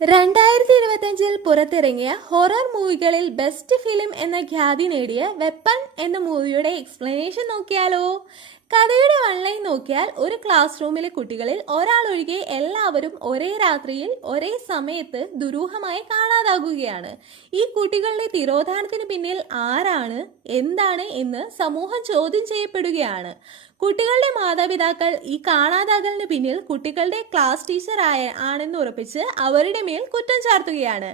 2025 പുറത്തിറങ്ങിയ horror മൂവികളിൽ best film എന്ന ഖ്യാതി നേടിയ വെപ്പൺ എന്ന മൂവിയുടെ എക്സ്പ്ലനേഷൻ നോക്കിയാലോ. കഥയുടെ വൺലൈൻ നോക്കിയാൽ ഒരു ക്ലാസ് റൂമിലെ കുട്ടികളിൽ ഒരാൾ ഒഴികെ എല്ലാവരും ഒരേ രാത്രിയിൽ ഒരേ സമയത്ത് ദുരൂഹമായി കാണാതാകുകയാണ്. ഈ കുട്ടികളുടെ തിരോധാനത്തിന് പിന്നിൽ ആരാണ്, എന്താണ് എന്ന് സമൂഹം ചോദ്യം ചെയ്യപ്പെടുകയാണ്. കുട്ടികളുടെ മാതാപിതാക്കൾ ഈ കാണാതാകലിന് പിന്നിൽ കുട്ടികളുടെ ക്ലാസ് ടീച്ചർ ആണെന്ന് ഉറപ്പിച്ച് അവരുടെ മേൽ കുറ്റം ചാർത്തുകയാണ്.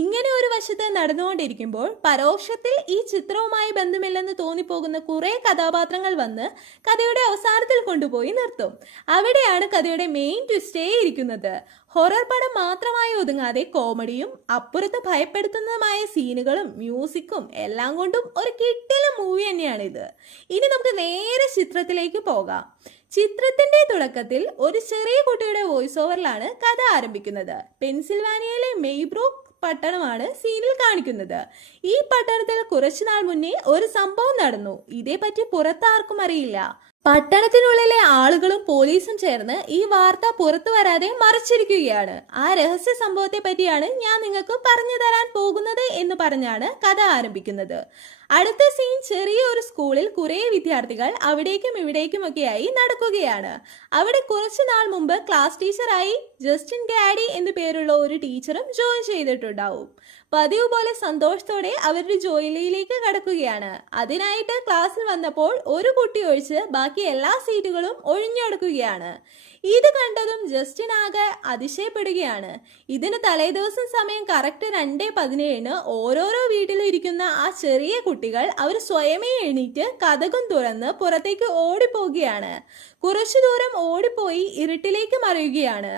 ഇങ്ങനെ ഒരു വശത്ത് നടന്നുകൊണ്ടിരിക്കുമ്പോൾ പരോക്ഷത്തിൽ ഈ ചിത്രവുമായി ബന്ധമില്ലെന്ന് തോന്നിപ്പോകുന്ന കുറെ കഥാപാത്രങ്ങൾ വന്ന് കഥയുടെ അവസാനത്തിൽ കൊണ്ടുപോയി നിർത്തും. അവിടെയാണ് കഥയുടെ മെയിൻ ട്വിസ്റ്റേ ഇരിക്കുന്നത്. ഹൊറർ പടം മാത്രമായി ഒതുങ്ങാതെ കോമഡിയും അപ്പുറത്ത് ഭയപ്പെടുത്തുന്നതുമായ സീനുകളും മ്യൂസിക്കും എല്ലാം കൊണ്ടും ഒരു കിട്ടില്ല മൂവി തന്നെയാണിത്. ഇനി നമുക്ക് നേരെ ചിത്രത്തിലേക്ക് പോകാം. ചിത്രത്തിന്റെ തുടക്കത്തിൽ ഒരു ചെറിയ കുട്ടിയുടെ വോയിസ് ഓവറിലാണ് കഥ ആരംഭിക്കുന്നത്. പെൻസിൽവാനിയയിലെ മെയ്ബ്രൂക്ക് പട്ടണമാണ് സീനിൽ കാണിക്കുന്നത്. ഈ പട്ടണത്തിൽ കുറച്ചുനാൾ മുന്നേ ഒരു സംഭവം നടന്നു. ഇതേപ്പറ്റി പുറത്താർക്കും അറിയില്ല. പട്ടണത്തിനുള്ളിലെ ആളുകളും പോലീസും ചേർന്ന് ഈ വാർത്ത പുറത്തു വരാതെ മറച്ചിരിക്കുകയാണ്. ആ രഹസ്യ സംഭവത്തെ പറ്റിയാണ് ഞാൻ നിങ്ങൾക്ക് പറഞ്ഞു തരാൻ പോകുന്നത് എന്ന് പറഞ്ഞാണ് കഥ ആരംഭിക്കുന്നത്. അടുത്ത സീൻ ചെറിയ ഒരു സ്കൂളിൽ കുറെ വിദ്യാർത്ഥികൾ അവിടേക്കും ഇവിടേക്കുമൊക്കെയായി നടക്കുകയാണ്. അവിടെ കുറച്ചു നാൾ മുമ്പ് ക്ലാസ് ടീച്ചറായി ജസ്റ്റിൻ ഗ്രാഡി എന്നു പേരുള്ള ഒരു ടീച്ചറും ജോയിൻ ചെയ്തിട്ടുണ്ടാവും. പതിവ് പോലെ സന്തോഷത്തോടെ അവരുടെ ജോലിയിലേക്ക് കടക്കുകയാണ്. അതിനായിട്ട് ക്ലാസ്സിൽ വന്നപ്പോൾ ഒരു കുട്ടി ഒഴിച്ച് ബാക്കി എല്ലാ സീറ്റുകളും ഒഴിഞ്ഞെടുക്കുകയാണ്. ഇത് കണ്ടതും ജസ്റ്റിൻ ആകെ അതിശയപ്പെടുകയാണ്. ഇതിന് തലേദിവസം സമയം കറക്റ്റ് 2:17 ഓരോരോ വീട്ടിലിരിക്കുന്ന ആ ചെറിയ കുട്ടികൾ അവർ സ്വയമേ എണീറ്റ് കതകും തുറന്ന് പുറത്തേക്ക് ഓടിപ്പോവുകയാണ്. കുറച്ചു ദൂരം ഓടിപ്പോയി ഇരുട്ടിലേക്ക് മറയുകയാണ്.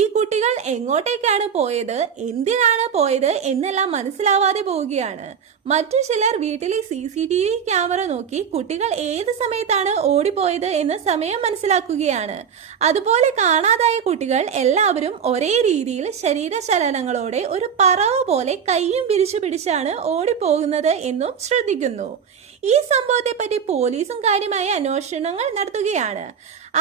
ഈ കുട്ടികൾ എങ്ങോട്ടേക്കാണ് പോയത്, എന്തിനാണ് പോയത് എന്നെല്ലാം മനസ്സിലാവാതെ പോവുകയാണ്. മറ്റു ചിലർ വീട്ടിലെ CCTV ക്യാമറ നോക്കി കുട്ടികൾ ഏത് സമയത്താണ് ഓടിപ്പോയത് എന്ന് സമയം മനസ്സിലാക്കുകയാണ്. അതുപോലെ കാണാതായ കുട്ടികൾ എല്ലാവരും ഒരേ രീതിയിൽ ശരീരചലനങ്ങളോടെ ഒരു പറവ പോലെ കൈയും വിരിച്ചു പിടിച്ചാണ് ഓടിപ്പോകുന്നത് എന്നും ശ്രദ്ധിക്കുന്നു. ഈ സംഭവത്തെ പറ്റി പോലീസും കാര്യമായ അന്വേഷണങ്ങൾ നടത്തുകയാണ്.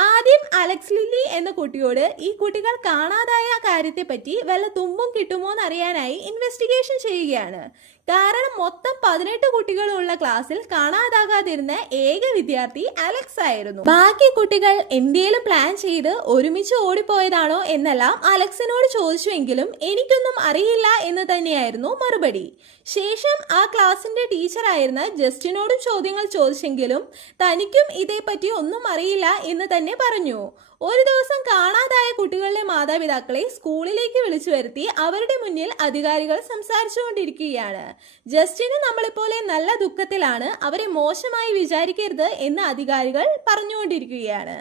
ആദ്യം അലക്സ് ലില്ലി എന്ന കുട്ടിയോട് ഈ കുട്ടികൾ കാണാതായ കാര്യത്തെപ്പറ്റി വല്ല തുമ്പും കിട്ടുമോ എന്നറിയാനായി ഇൻവെസ്റ്റിഗേഷൻ ചെയ്യുകയാണ്. കാരണം മൊത്തം 18 കുട്ടികളുള്ള ക്ലാസ്സിൽ കാണാതാകാതിരുന്ന ഏക വിദ്യാർത്ഥി അലക്സ് ആയിരുന്നു. ബാക്കി കുട്ടികൾ എന്തേലും പ്ലാൻ ചെയ്ത് ഒരുമിച്ച് ഓടിപ്പോയതാണോ എന്നെല്ലാം അലക്സിനോട് ചോദിച്ചുവെങ്കിലും എനിക്കൊന്നും അറിയില്ല എന്ന് തന്നെയായിരുന്നു മറുപടി. ശേഷം ആ ക്ലാസിന്റെ ടീച്ചറായിരുന്ന ജസ്റ്റിനോടും ചോദ്യങ്ങൾ ചോദിച്ചെങ്കിലും തനിക്കും ഇതേപ്പറ്റി ഒന്നും അറിയില്ല എന്ന് തന്നെ പറഞ്ഞു. ഒരു ദിവസം കാണാതായ കുട്ടികളുടെ മാതാപിതാക്കളെ സ്കൂളിലേക്ക് വിളിച്ചു വരുത്തി അവരുടെ മുന്നിൽ അധികാരികൾ സംസാരിച്ചുകൊണ്ടിരിക്കുകയാണ്. ജസ്റ്റിന് നമ്മളെപ്പോലെ നല്ല ദുഃഖത്തിലാണ്, അവരെ മോശമായി വിചാരിക്കരുത് എന്ന് അധികാരികൾ പറഞ്ഞുകൊണ്ടിരിക്കുകയാണ്.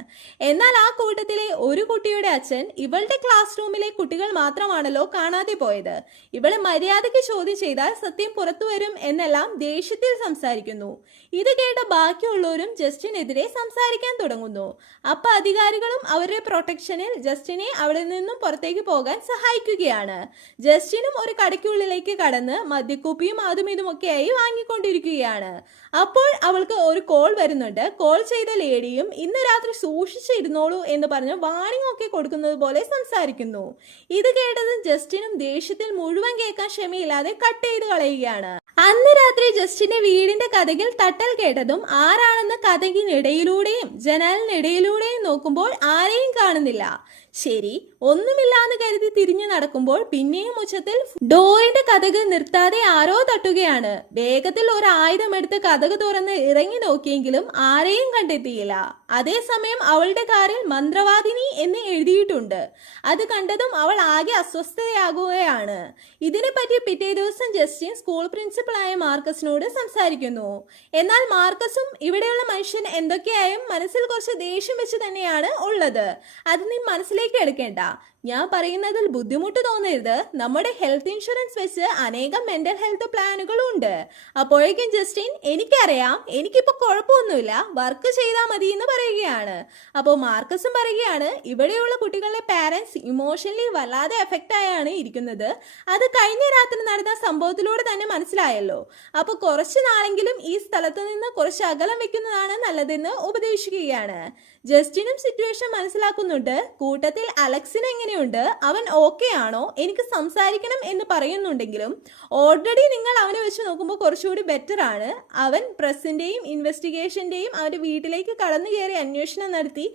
എന്നാൽ ആ കൂട്ടത്തിലെ ഒരു കുട്ടിയുടെ അച്ഛൻ ഇവളുടെ ക്ലാസ് റൂമിലെ കുട്ടികൾ മാത്രമാണല്ലോ കാണാതെ പോയത്, ഇവളെ മര്യാദയ്ക്ക് ചോദ്യം ചെയ്താൽ സത്യം പുറത്തു വരും എന്നെല്ലാം ദേഷ്യത്തിൽ സംസാരിക്കുന്നു. ഇത് കേട്ട ബാക്കിയുള്ളവരും ജസ്റ്റിനെതിരെ സംസാരിക്കാൻ തുടങ്ങുന്നു. അപ്പൊ അധികാരികളും അവരുടെ പ്രൊട്ടക്ഷനിൽ ജസ്റ്റിനെ അവിടെ നിന്നും പുറത്തേക്ക് പോകാൻ സഹായിക്കുകയാണ്. ജസ്റ്റിനും ഒരു കടയ്ക്കുള്ളിലേക്ക് കടന്ന് മദ്യക്കുപ്പിയും അതും ഇതുമൊക്കെയായി വാങ്ങിക്കൊണ്ടിരിക്കുകയാണ്. അപ്പോൾ അവൾക്ക് ഒരു കോൾ വരുന്നുണ്ട്. കോൾ ചെയ്ത ലേഡിയും ഇന്ന് രാത്രി സൂക്ഷിച്ചിരുന്നോളൂ എന്ന് പറഞ്ഞ് വാണിംഗ് ഒക്കെ കൊടുക്കുന്നത് പോലെ സംസാരിക്കുന്നു. ഇത് കേട്ടതും ജസ്റ്റിനും ദേഷ്യത്തിൽ മുഴുവൻ കേൾക്കാൻ ക്ഷമയില്ലാതെ കട്ട് ചെയ്ത് കളയുകയാണ്. അന്ന് രാത്രി ജസ്റ്റിന്റെ വീടിന്റെ കതകിൽ തട്ടൽ കേട്ടതും ആരാണെന്ന് കതകിനിടയിലൂടെയും ജനലിനിടയിലൂടെയും നോക്കുമ്പോൾ ആരെയും കാണുന്നില്ല. ശരി, ഒന്നുമില്ലാന്ന് കരുതി തിരിഞ്ഞു നടക്കുമ്പോൾ പിന്നെയും ഉച്ചത്തിൽ ഡോറിന്റെ കതക് നിർത്താതെ ആരോ തട്ടുകയാണ്. വേഗത്തിൽ ഒരു ആയുധം എടുത്ത് കതക് തുറന്ന് ഇറങ്ങി നോക്കിയെങ്കിലും ആരെയും കണ്ടെത്തിയില്ല. അതേസമയം അവളുടെ കാറിൽ മന്ത്രവാദിനി എന്ന് എഴുതിയിട്ടുണ്ട്. അത് കണ്ടതും അവൾ ആകെ അസ്വസ്ഥതയാകുകയാണ്. ഇതിനെപ്പറ്റി പിറ്റേ ദിവസം ജസ്റ്റിൻ സ്കൂൾ പ്രിൻസിപ്പളായ മാർക്കസിനോട് സംസാരിക്കുന്നു. എന്നാൽ മാർക്കസും ഇവിടെയുള്ള മനുഷ്യൻ എന്തൊക്കെയായും മനസ്സിൽ കുറച്ച് ദേഷ്യം വെച്ച് തന്നെയാണ് ഉള്ളത്. അത് നീ മനസ്സിലേക്ക് എടുക്കേണ്ട. ഞാൻ പറയുന്നതിൽ ബുദ്ധിമുട്ട് തോന്നരുത്. നമ്മുടെ ഹെൽത്ത് ഇൻഷുറൻസ് വെച്ച് അനേകം മെന്റൽ ഹെൽത്ത് പ്ലാനുകളും ഉണ്ട്. അപ്പോഴേക്കും ജസ്റ്റിൻ എനിക്കറിയാം, എനിക്കിപ്പോ കുഴപ്പമൊന്നുമില്ല, വർക്ക് ചെയ്താൽ മതി എന്ന് പറയുകയാണ്. അപ്പോൾ മാർക്കസും പറയുകയാണ് ഇവിടെയുള്ള കുട്ടികളുടെ പാരന്റ്സ് ഇമോഷണലി വല്ലാതെ എഫക്റ്റ് ആയാണ് ഇരിക്കുന്നത്. അത് കഴിഞ്ഞ രാത്രി നടന്ന സംഭവത്തിലൂടെ തന്നെ മനസ്സിലായല്ലോ. അപ്പൊ കുറച്ചു നാളെങ്കിലും ഈ സ്ഥലത്ത് നിന്ന് കുറച്ച് അകലം വെക്കുന്നതാണ് നല്ലതെന്ന് ഉപദേശിക്കുകയാണ്. ജസ്റ്റിനും സിറ്റുവേഷൻ മനസ്സിലാക്കുന്നുണ്ട്. കൂട്ടത്തിൽ അലക്സിനെ എങ്ങനെ എങ്ങനെയുണ്ട്, അവൻ ഓക്കെ ആണോ, എനിക്ക് സംസാരിക്കണം എന്ന് പറയുന്നുണ്ടെങ്കിലും ഓൾറെഡി നിങ്ങൾ അവനെ വെച്ച് നോക്കുമ്പോൾ കുറച്ചുകൂടി ബെറ്റർ ആണ്. അവൻ പ്രസിന്റെയും ഇൻവെസ്റ്റിഗേഷന്റെയും അവന്റെ വീട്ടിലേക്ക് കടന്നു കയറി അന്വേഷണം നടത്തി.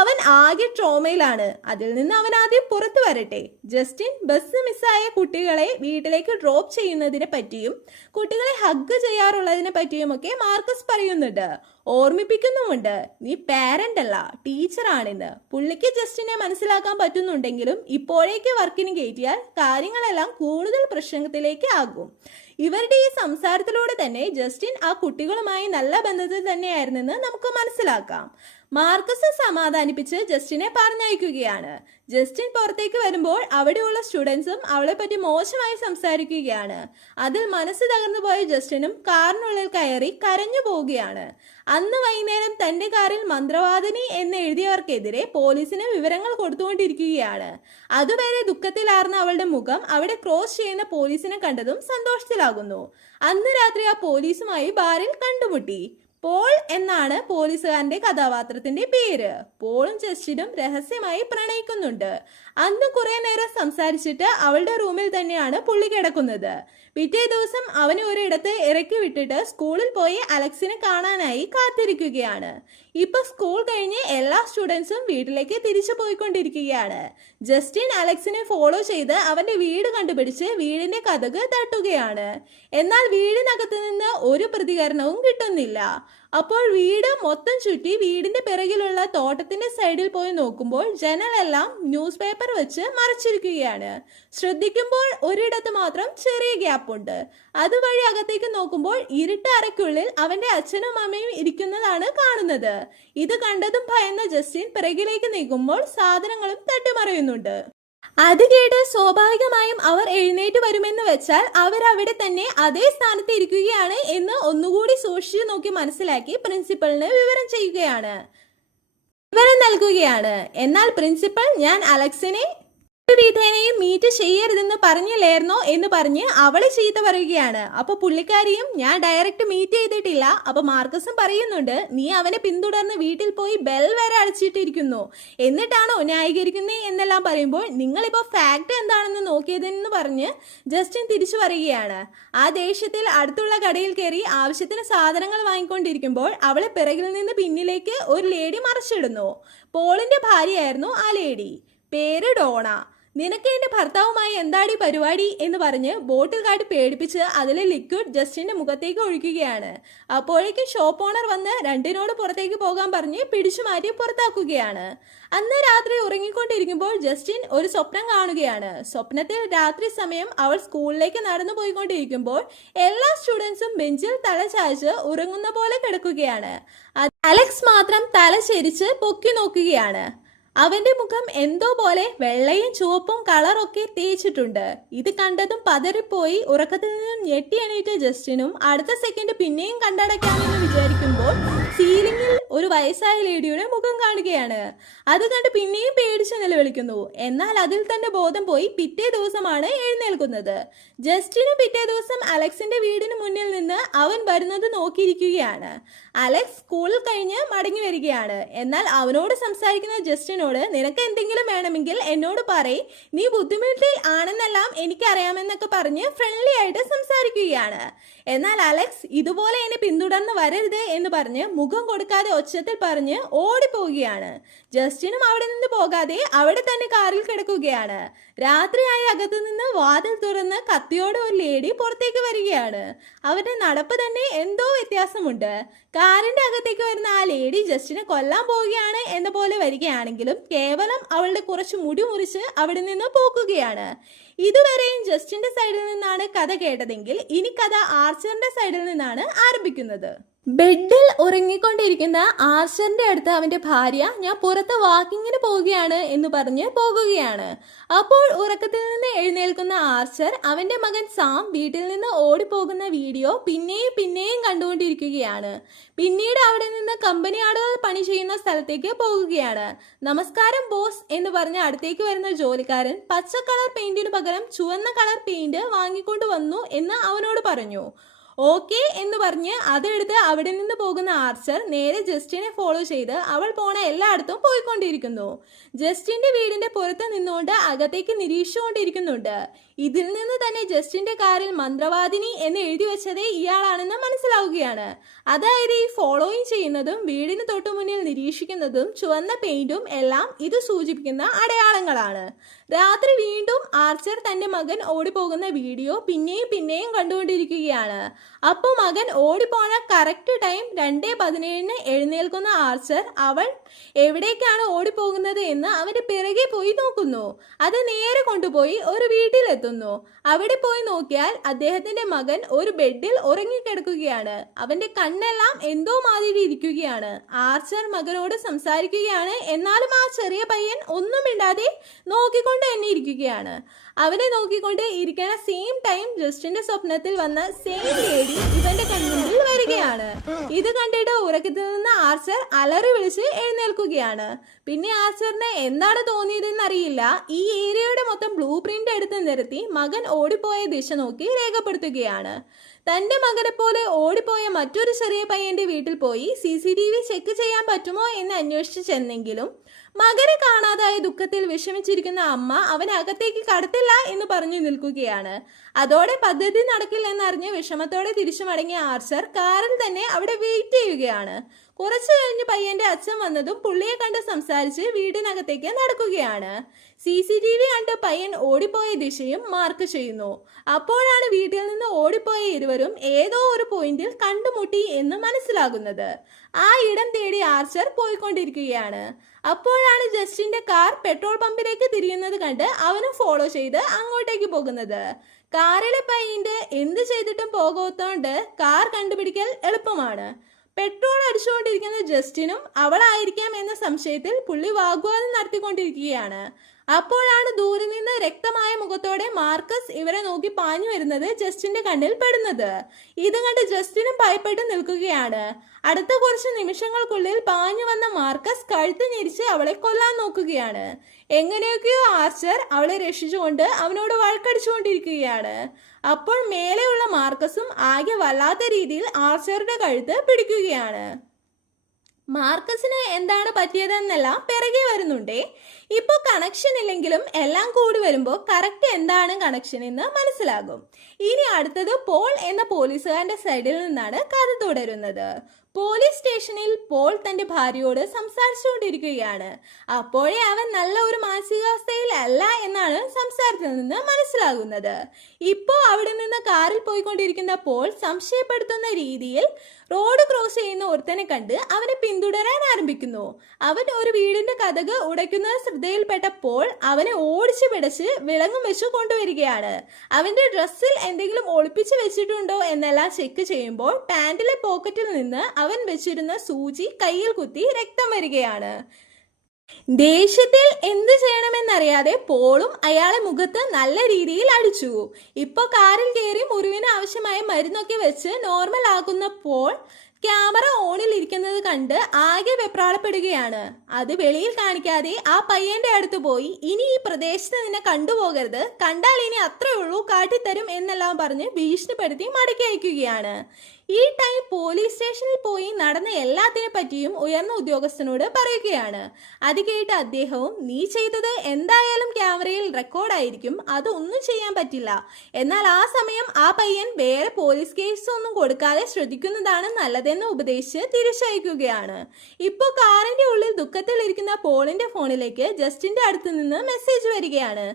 അവൻ ആകെ ട്രോമയിലാണ്. അതിൽ നിന്ന് അവൻ ആദ്യം പുറത്തു വരട്ടെ. ജസ്റ്റിൻ ബസ് മിസ്സായ കുട്ടികളെ വീട്ടിലേക്ക് ഡ്രോപ്പ് ചെയ്യുന്നതിനെ പറ്റിയും കുട്ടികളെ ഹഗ് ചെയ്യാറുള്ളതിനെ പറ്റിയുമൊക്കെ മാർക്കസ് പറയുന്നുണ്ട്, ഓർമ്മിപ്പിക്കുന്നുമുണ്ട്. നീ പാരന്റ് അല്ല, ടീച്ചറാണെന്ന്. പുള്ളിക്ക് ജസ്റ്റിനെ മനസ്സിലാക്കാൻ പറ്റുന്നുണ്ടെങ്കിലും ഇപ്പോഴേക്ക് വർക്കിന് കയറ്റിയാൽ കാര്യങ്ങളെല്ലാം കൂടുതൽ പ്രശ്നത്തിലേക്ക് ആകും. ഇവരുടെ ഈ സംസാരത്തിലൂടെ തന്നെ ജസ്റ്റിൻ ആ കുട്ടികളുമായി നല്ല ബന്ധത്തിൽ തന്നെയായിരുന്നെന്ന് നമുക്ക് മനസ്സിലാക്കാം. മാർക്കസ് സമാധാനിപ്പിച്ച് ജസ്റ്റിനെ പറഞ്ഞയക്കുകയാണ്. ജസ്റ്റിൻ പുറത്തേക്ക് വരുമ്പോൾ അവിടെയുള്ള സ്റ്റുഡൻസും അവളെ പറ്റി മോശമായി സംസാരിക്കുകയാണ്. അതിൽ മനസ്സ് തകർന്നു പോയ ജസ്റ്റിനും കാറിനുള്ളിൽ കയറി കരഞ്ഞു പോവുകയാണ്. അന്ന് വൈകുന്നേരം തന്റെ കാറിൽ മന്ത്രവാദിനി എന്ന് എഴുതിയവർക്കെതിരെ പോലീസിന് വിവരങ്ങൾ കൊടുത്തുകൊണ്ടിരിക്കുകയാണ്. അതുവരെ ദുഃഖത്തിലാർന്ന അവളുടെ മുഖം അവിടെ ക്രോസ് ചെയ്യുന്ന പോലീസിനെ കണ്ടതും സന്തോഷത്തിലാകുന്നു. അന്ന് രാത്രി ആ പോലീസുമായി ബാറിൽ കണ്ടുമുട്ടി. പോൾ എന്നാണ് പോലീസുകാരന്റെ കഥാപാത്രത്തിന്റെ പേര്. പോളും ജസ്റ്റിനും രഹസ്യമായി പ്രണയിക്കുന്നുണ്ട്. അന്ന് കുറെ നേരം സംസാരിച്ചിട്ട് അവളുടെ റൂമിൽ തന്നെയാണ് പുള്ളി കിടക്കുന്നത്. പിറ്റേ ദിവസം അവനെ ഒരിടത്ത് ഇറക്കി വിട്ടിട്ട് സ്കൂളിൽ പോയി അലക്സിനെ കാണാനായി കാത്തിരിക്കുകയാണ്. ഇപ്പൊ സ്കൂൾ കഴിഞ്ഞ് എല്ലാ സ്റ്റുഡൻസും വീട്ടിലേക്ക് തിരിച്ചു പോയിക്കൊണ്ടിരിക്കുകയാണ്. ജസ്റ്റിൻ അലക്സിനെ ഫോളോ ചെയ്ത് അവന്റെ വീട് കണ്ടുപിടിച്ച് വീടിന്റെ കതക് തട്ടുകയാണ്. എന്നാൽ വീടിനകത്ത് നിന്ന് ഒരു പ്രതികരണവും കിട്ടുന്നില്ല. അപ്പോൾ വീട് മൊത്തം ചുറ്റി വീടിന്റെ പിറകിലുള്ള തോട്ടത്തിന്റെ സൈഡിൽ പോയി നോക്കുമ്പോൾ ജനലെല്ലാം ന്യൂസ് പേപ്പർ വെച്ച് മറച്ചിരിക്കുകയാണ്. ശ്രദ്ധിക്കുമ്പോൾ ഒരിടത്ത് മാത്രം ചെറിയ ഗ്യാപ്പ് ഉണ്ട്. അതുവഴി അകത്തേക്ക് നോക്കുമ്പോൾ ഇരുട്ട് അറയ്ക്കുള്ളിൽ അവന്റെ അച്ഛനും അമ്മയും ഇരിക്കുന്നതാണ് കാണുന്നത്. ഇത് കണ്ടതും ഭയന്ന ജസ്റ്റിൻ പിറകിലേക്ക് നീങ്ങുമ്പോൾ സാധനങ്ങളും തട്ടിമറിയുന്നുണ്ട്. അത് കേട്ട് സ്വാഭാവികമായും അവർ എഴുന്നേറ്റ് വരുമെന്ന് വെച്ചാൽ അവരവിടെ തന്നെ അതേ സ്ഥാനത്ത് ഇരിക്കുകയാണ് എന്ന് ഒന്നുകൂടി സൂക്ഷിച്ചു നോക്കി മനസ്സിലാക്കി പ്രിൻസിപ്പലിന് വിവരം നൽകുകയാണ്. എന്നാൽ പ്രിൻസിപ്പൽ ഞാൻ അലക്സിനെ വിധേനയും മീറ്റ് ചെയ്യരുതെന്ന് പറഞ്ഞില്ലായിരുന്നോ എന്ന് പറഞ്ഞ് അവളെ ചീത്ത പറയുകയാണ്. അപ്പൊ പുള്ളിക്കാരിയും ഞാൻ ഡയറക്റ്റ് മീറ്റ് ചെയ്തിട്ടില്ല. അപ്പൊ മാർക്കസും പറയുന്നുണ്ട്, നീ അവനെ പിന്തുടർന്ന് വീട്ടിൽ പോയി ബെൽ വരെ അടച്ചിട്ടിരിക്കുന്നു, എന്നിട്ടാണോ ന്യായീകരിക്കുന്നേ എന്നെല്ലാം പറയുമ്പോൾ നിങ്ങളിപ്പോ ഫാക്ട് എന്താണെന്ന് നോക്കിയതെന്ന് പറഞ്ഞ് ജസ്റ്റിൻ തിരിച്ചു പറയുകയാണ്. ആ ദേഷ്യത്തിൽ അടുത്തുള്ള കടയിൽ കയറി ആവശ്യത്തിന് സാധനങ്ങൾ വാങ്ങിക്കൊണ്ടിരിക്കുമ്പോൾ അവളെ പിറകിൽ നിന്ന് പിന്നിലേക്ക് ഒരു ലേഡി മറിച്ചിടുന്നു. പോളിന്റെ ഭാര്യയായിരുന്നു ആ ലേഡി. പേര് ഡോണ. നിനക്ക് എന്റെ ഭർത്താവുമായി എന്താടി പരിപാടി എന്ന് പറഞ്ഞ് ബോട്ടിൽ കാട്ടി പേടിപ്പിച്ച് അതിലെ ലിക്വിഡ് ജസ്റ്റിന്റെ മുഖത്തേക്ക് ഒഴിക്കുകയാണ്. അപ്പോഴേക്കും ഷോപ്പ് ഓണർ വന്ന് രണ്ടിനോട് പുറത്തേക്ക് പോകാൻ പറഞ്ഞ് പിടിച്ചു മാറ്റി പുറത്താക്കുകയാണ്. അന്ന് രാത്രി ഉറങ്ങിക്കൊണ്ടിരിക്കുമ്പോൾ ജസ്റ്റിൻ ഒരു സ്വപ്നം കാണുകയാണ്. സ്വപ്നത്തിൽ രാത്രി സമയം അവൾ സ്കൂളിലേക്ക് നടന്നു പോയിക്കൊണ്ടിരിക്കുമ്പോൾ എല്ലാ സ്റ്റുഡൻസും ബെഞ്ചിൽ തല ചായ്ച്ച് ഉറങ്ങുന്ന പോലെ കിടക്കുകയാണ്. അലക്സ് മാത്രം തല ചെരിച്ച് പൊക്കി നോക്കുകയാണ്. അവന്റെ മുഖം എന്തോ പോലെ വെള്ളയും ചുവപ്പും കളറൊക്കെ തേച്ചിട്ടുണ്ട്. ഇത് കണ്ടതും പതറിപ്പോയി ഉറക്കത്തിൽ നിന്നും ഞെട്ടി എണീറ്റ ജസ്റ്റിനും അടുത്ത സെക്കൻഡ് പിന്നെയും കണ്ടടയ്ക്കാമെന്ന് വിചാരിക്കുമ്പോൾ സീലിംഗിൽ ഒരു വയസ്സായ ലേഡിയുടെ മുഖം കാണുകയാണ്. അത് കണ്ട് പിന്നെയും പേടിച്ച് നിലവിളിക്കുന്നു. എന്നാൽ അതിൽ തന്നെ ബോധം പോയി പിറ്റേ ദിവസമാണ് എഴുന്നേൽക്കുന്നത്. ജസ്റ്റിന് പിറ്റേ ദിവസം അലക്സിന്റെ വീടിന് മുന്നിൽ നിന്ന് അവൻ വരുന്നത് നോക്കിയിരിക്കുകയാണ്. അലക്സ് സ്കൂളിൽ കഴിഞ്ഞ് മടങ്ങി വരികയാണ്. എന്നാൽ അവനോട് സംസാരിക്കുന്ന ജസ്റ്റിനോട് നിനക്ക് എന്തെങ്കിലും വേണമെങ്കിൽ എന്നോട് പറയ്, നീ ബുദ്ധിമുട്ടിൽ ആണെന്നെല്ലാം എനിക്കറിയാമെന്നൊക്കെ പറഞ്ഞ് ഫ്രണ്ട്ലി ആയിട്ട് സംസാരിക്കുകയാണ്. എന്നാൽ അലക്സ് ഇതുപോലെ എന്നെ പിന്തുടർന്ന് വരരുത് എന്ന് പറഞ്ഞ് മുഖം കൊടുക്കാതെ ഒച്ചത്തിൽ പറഞ്ഞ് ഓടിപ്പോവുകയാണ്. ജസ്റ്റിനും അവിടെ നിന്ന് പോകാതെ അവിടെ തന്നെ കാറിൽ കിടക്കുകയാണ്. രാത്രിയായി അകത്തു നിന്ന് വാതിൽ തുറന്ന് കത്തിയോടെ ഒരു ലേഡി പുറത്തേക്ക് വരികയാണ്. അവരുടെ നടപ്പ് തന്നെ എന്തോ വ്യത്യാസമുണ്ട്. കാറിന്റെ അകത്തേക്ക് വരുന്ന ആ ലേഡി ജസ്റ്റിനെ കൊല്ലാൻ പോവുകയാണ് എന്ന പോലെ വരികയാണെങ്കിലും കേവലം അവളുടെ കുറച്ച് മുടി മുറിച്ച് അവിടെ നിന്ന് പോക്കുകയാണ്. ഇതുവരെയും ജസ്റ്റിന്റെ സൈഡിൽ നിന്നാണ് കഥ കേട്ടതെങ്കിൽ ഇനി കഥ ആർച്ചറിന്റെ സൈഡിൽ നിന്നാണ് ആരംഭിക്കുന്നത്. ബെഡിൽ ഉറങ്ങിക്കൊണ്ടിരിക്കുന്ന ആർച്ചറിന്റെ അടുത്ത് അവന്റെ ഭാര്യ ഞാൻ പുറത്ത് വാക്കിങ്ങിന് പോവുകയാണ് എന്ന് പറഞ്ഞ് പോകുകയാണ്. അപ്പോൾ ഉറക്കത്തിൽ നിന്ന് എഴുന്നേൽക്കുന്ന ആർച്ചർ അവന്റെ മകൻ സാം വീട്ടിൽ നിന്ന് ഓടിപ്പോകുന്ന വീഡിയോ പിന്നെയും പിന്നെയും കണ്ടുകൊണ്ടിരിക്കുകയാണ്. പിന്നീട് അവിടെ നിന്ന് കമ്പനി ആളുകൾ പണി ചെയ്യുന്ന സ്ഥലത്തേക്ക് പോകുകയാണ്. നമസ്കാരം ബോസ് എന്ന് പറഞ്ഞ് അടുത്തേക്ക് വരുന്ന ജോലിക്കാരൻ പച്ച കളർ പെയിന്റിന് പകരം ചുവന്ന കളർ പെയിന്റ് വാങ്ങിക്കൊണ്ട് വന്നു എന്ന് അവനോട് പറഞ്ഞു. ഓക്കെ എന്ന് പറഞ്ഞ് അതെടുത്ത് അവിടെ നിന്ന് പോകുന്ന ആർച്ചർ നേരെ ജസ്റ്റിനെ ഫോളോ ചെയ്ത് അവൾ പോണ എല്ലായിടത്തും പോയിക്കൊണ്ടിരിക്കുന്നു. ജസ്റ്റിന്റെ വീടിന്റെ പുറത്ത് നിന്നുകൊണ്ട് അകത്തേക്ക് നിരീക്ഷിച്ചുകൊണ്ടിരിക്കുന്നുണ്ട്. ഇതിൽ നിന്ന് തന്നെ ജസ്റ്റിന്റെ കാറിൽ മന്ത്രവാദിനി എന്ന് എഴുതി വെച്ചതേ ഇയാളാണെന്ന് മനസ്സിലാവുകയാണ്. അതായത് ഈ ഫോളോയിങ് ചെയ്യുന്നതും വീടിന് തൊട്ടു മുന്നിൽ നിരീക്ഷിക്കുന്നതും ചുവന്ന പെയിന്റും എല്ലാം ഇത് സൂചിപ്പിക്കുന്ന അടയാളങ്ങളാണ്. രാത്രി വീണ്ടും ആർച്ചർ തന്റെ മകൻ ഓടിപ്പോകുന്ന വീഡിയോ പിന്നെയും കണ്ടുകൊണ്ടിരിക്കുകയാണ്. അപ്പോൾ മകൻ ഓടിപ്പോണ കറക്റ്റ് ടൈം 2:17 എഴുന്നേൽക്കുന്ന ആർച്ചർ അവൾ എവിടേക്കാണ് ഓടിപ്പോകുന്നത് എന്ന് അവന്റെ പിറകെ പോയി നോക്കുന്നു. അത് നേരെ കൊണ്ടുപോയി ഒരു വീട്ടിലെത്തുന്നു. അവിടെ പോയി നോക്കിയാൽ അദ്ദേഹത്തിന്റെ മകൻ ഒരു ബെഡിൽ ഉറങ്ങിക്കിടക്കുകയാണ്. അവന്റെ കണ്ണെല്ലാം എന്തോ മാതിരി ഇരിക്കുകയാണ്. ആർച്ചർ മകനോട് സംസാരിക്കുകയാണ്. എന്നാലും ആ ചെറിയ പയ്യൻ ഒന്നും മിണ്ടാതെ നോക്കിക്കൊണ്ട് തന്നെ ഇരിക്കുകയാണ്. അവനെ നോക്കിക്കൊണ്ട് ഇരിക്കുന്ന സെയിം ടൈം ജസ്റ്റിന്റെ സ്വപ്നത്തിൽ വന്ന സെയിം ലേഡി ഇവന്റെ കൺമുമ്പിൽ വരികയാണ്. ഇത് കണ്ടിട്ട് ഉറക്കത്തിൽ നിന്ന് ആർച്ചർ അലറി വിളിച്ച് എഴുന്നേൽക്കുകയാണ്. പിന്നെ ആർച്ചറിന് എന്താണ് തോന്നിയതെന്ന് അറിയില്ല. ഈ ഏരിയയുടെ മൊത്തം ബ്ലൂ പ്രിന്റ് എടുത്ത് നിരത്തി മകൻ ഓടിപ്പോയ ദിശ നോക്കി രേഖപ്പെടുത്തുകയാണ്. തന്റെ മകനെ പോലെ ഓടിപ്പോയ മറ്റൊരു ചെറിയ പയ്യന്റെ വീട്ടിൽ പോയി CCTV ചെക്ക് ചെയ്യാൻ പറ്റുമോ എന്ന് അന്വേഷിച്ച് ചെന്നെങ്കിലും മകനെ കാണാതായ ദുഃഖത്തിൽ വിഷമിച്ചിരിക്കുന്ന അമ്മ അവനെ അകത്തേക്ക് കടത്തില്ല എന്ന് പറഞ്ഞു നിൽക്കുകയാണ്. അതോടെ പദ്ധതി നടക്കില്ലെന്നറിഞ്ഞ് വിഷമത്തോടെ തിരിച്ചു മടങ്ങിയ ആർച്ചർ കാറിൽ തന്നെ അവിടെ വെയിറ്റ് ചെയ്യുകയാണ്. കുറച്ചു കഴിഞ്ഞ് പയ്യന്റെ അച്ഛൻ വന്നതും പുള്ളിയെ കണ്ട് സംസാരിച്ച് വീടിനകത്തേക്ക് നടക്കുകയാണ്. CCTV കണ്ട് പയ്യൻ ഓടിപ്പോയ ദിശയും മാർക്ക് ചെയ്യുന്നു. അപ്പോഴാണ് വീട്ടിൽ നിന്ന് ഓടിപ്പോയ ഇരുവരും ഏതോ ഒരു പോയിന്റിൽ കണ്ടുമുട്ടി എന്ന് മനസ്സിലാകുന്നത്. ആ ഇടം തേടി ആർച്ചർ പോയിക്കൊണ്ടിരിക്കുകയാണ്. അപ്പോഴാണ് ജസ്റ്റിന്റെ കാർ പെട്രോൾ പമ്പിലേക്ക് തിരിയുന്നത് കണ്ട് അവനും ഫോളോ ചെയ്ത് അങ്ങോട്ടേക്ക് പോകുന്നത്. കാറിലെ പയ്യന്റെ എന്ത് ചെയ്തിട്ടും പോകാത്തോണ്ട് കാർ കണ്ടുപിടിക്കൽ എളുപ്പമാണ്. പെട്രോൾ അടിച്ചുകൊണ്ടിരിക്കുന്ന ജസ്റ്റിനും അവളായിരിക്കാം എന്ന സംശയത്തിൽ പുള്ളി വാഗ്വാദം നടത്തിക്കൊണ്ടിരിക്കുകയാണ്. അപ്പോഴാണ് ദൂരെ നിന്ന് രക്തമായ മുഖത്തോടെ മാർക്കസ് ഇവരെ നോക്കി പാഞ്ഞു വരുന്നത് ജസ്റ്റിന്റെ കണ്ണിൽ പെടുന്നത്. ഇത് കണ്ട് ജസ്റ്റിനും ഭയപ്പെട്ട് നിൽക്കുകയാണ്. അടുത്ത കുറച്ച് നിമിഷങ്ങൾക്കുള്ളിൽ പാഞ്ഞു വന്ന മാർക്കസ് കഴുത്ത് ഞെരിച്ച് അവളെ കൊല്ലാൻ നോക്കുകയാണ്. എങ്ങനെയൊക്കെയോ ആർച്ചർ അവളെ രക്ഷിച്ചുകൊണ്ട് അവനോട് വഴക്കടിച്ചുകൊണ്ടിരിക്കുകയാണ്. അപ്പോൾ മേലെയുള്ള മാർക്കസും ആകെ വല്ലാത്ത രീതിയിൽ ആർച്ചറുടെ കഴുത്ത് പിടിക്കുകയാണ്. മാർക്കസിന് എന്താണ് പറ്റിയതെന്നെല്ലാം പിറകെ വരുന്നുണ്ടേ. ഇപ്പൊ കണക്ഷൻ ഇല്ലെങ്കിലും എല്ലാം കൂടി വരുമ്പോൾ കറക്റ്റ് എന്താണ് കണക്ഷൻ എന്ന് മനസ്സിലാകും. ഇനി അടുത്തത് പോൾ എന്ന പോലീസുകാരന്റെ സൈഡിൽ നിന്നാണ് കഥ തുടരുന്നത്. പോലീസ് സ്റ്റേഷനിൽ പോൾ തന്റെ ഭാര്യയോട് സംസാരിച്ചുകൊണ്ടിരിക്കുകയാണ്. അപ്പോഴേ അവൻ നല്ല ഒരു മാനസികാവസ്ഥയിൽ അല്ല എന്നാണ് സംസാരത്തിൽ നിന്ന് മനസ്സിലാകുന്നത്. ഇപ്പോ അവിടെ നിന്ന് കാറിൽ പോയിക്കൊണ്ടിരിക്കുന്ന പോൾ സംശയപ്പെടുത്തുന്ന രീതിയിൽ റോഡ് ക്രോസ് ചെയ്യുന്ന ഒരുത്തനെ കണ്ട് അവനെ പിന്തുടരാൻ ആരംഭിക്കുന്നു. അവൻ ഒരു വീടിന്റെ കതക് ഉടയ്ക്കുന്നത് ശ്രദ്ധയിൽപ്പെട്ട പോൾ അവനെ ഓടിച്ചു പിടച്ച് വിലങ്ങും വെച്ച് കൊണ്ടുവരികയാണ്. അവന്റെ ഡ്രസ്സിൽ എന്തെങ്കിലും ഒളിപ്പിച്ച് വെച്ചിട്ടുണ്ടോ എന്നെല്ലാം ചെക്ക് ചെയ്യുമ്പോൾ പാന്റിലെ പോക്കറ്റിൽ നിന്ന് അവൻ വെച്ചിരുന്ന സൂചി കയ്യിൽ കുത്തി രക്തം വരികയാണ്. ദേഷ്യത്തിൽ എന്ത് ചെയ്യണമെന്നറിയാതെ പോളും അയാളെ മുഖത്ത് നല്ല രീതിയിൽ അടിച്ചു. ഇപ്പൊ കാറിൽ കയറി മുറിവിന് ആവശ്യമായ മരുന്നൊക്കെ വെച്ച് നോർമൽ ആക്കുന്ന പോൾ ക്യാമറ ഓണിൽ ഇരിക്കുന്നത് കണ്ട് ആകെ വെപ്രാളപ്പെടുകയാണ്. അത് വെളിയിൽ കാണിക്കാതെ ആ പയ്യന്റെ അടുത്ത് പോയി ഇനി ഈ പ്രദേശത്ത് നിന്നെ കണ്ടുപോകരുത്, കണ്ടാൽ ഇനി അത്രേ ഉള്ളൂ, കാട്ടിത്തരും എന്നെല്ലാം പറഞ്ഞ് ഭീഷണിപ്പെടുത്തി മടക്കി അയക്കുകയാണ്. ഈ ടൈം പോലീസ് സ്റ്റേഷനിൽ പോയി നടന്ന എല്ലാത്തിനെ പറ്റിയും ഉയർന്ന ഉദ്യോഗസ്ഥനോട് പറയുകയാണ്. അത് കേട്ട് അദ്ദേഹവും നീ ചെയ്തത് എന്തായാലും ക്യാമറയിൽ റെക്കോർഡായിരിക്കും, അതൊന്നും ചെയ്യാൻ പറ്റില്ല, എന്നാൽ ആ സമയം ആ പയ്യൻ വേറെ പോലീസ് കേസ് ഒന്നും കൊടുക്കാതെ ശ്രദ്ധിക്കുന്നതാണ് നല്ലതെന്ന് ഉപദേശിച്ച് തിരിച്ചയക്കുകയാണ്. ഇപ്പോൾ കാറിന്റെ ഉള്ളിൽ ദുഃഖത്തിലിരിക്കുന്ന പോളിന്റെ ഫോണിലേക്ക് ജസ്റ്റിന്റെ അടുത്ത് നിന്ന് മെസ്സേജ് വരികയാണ്.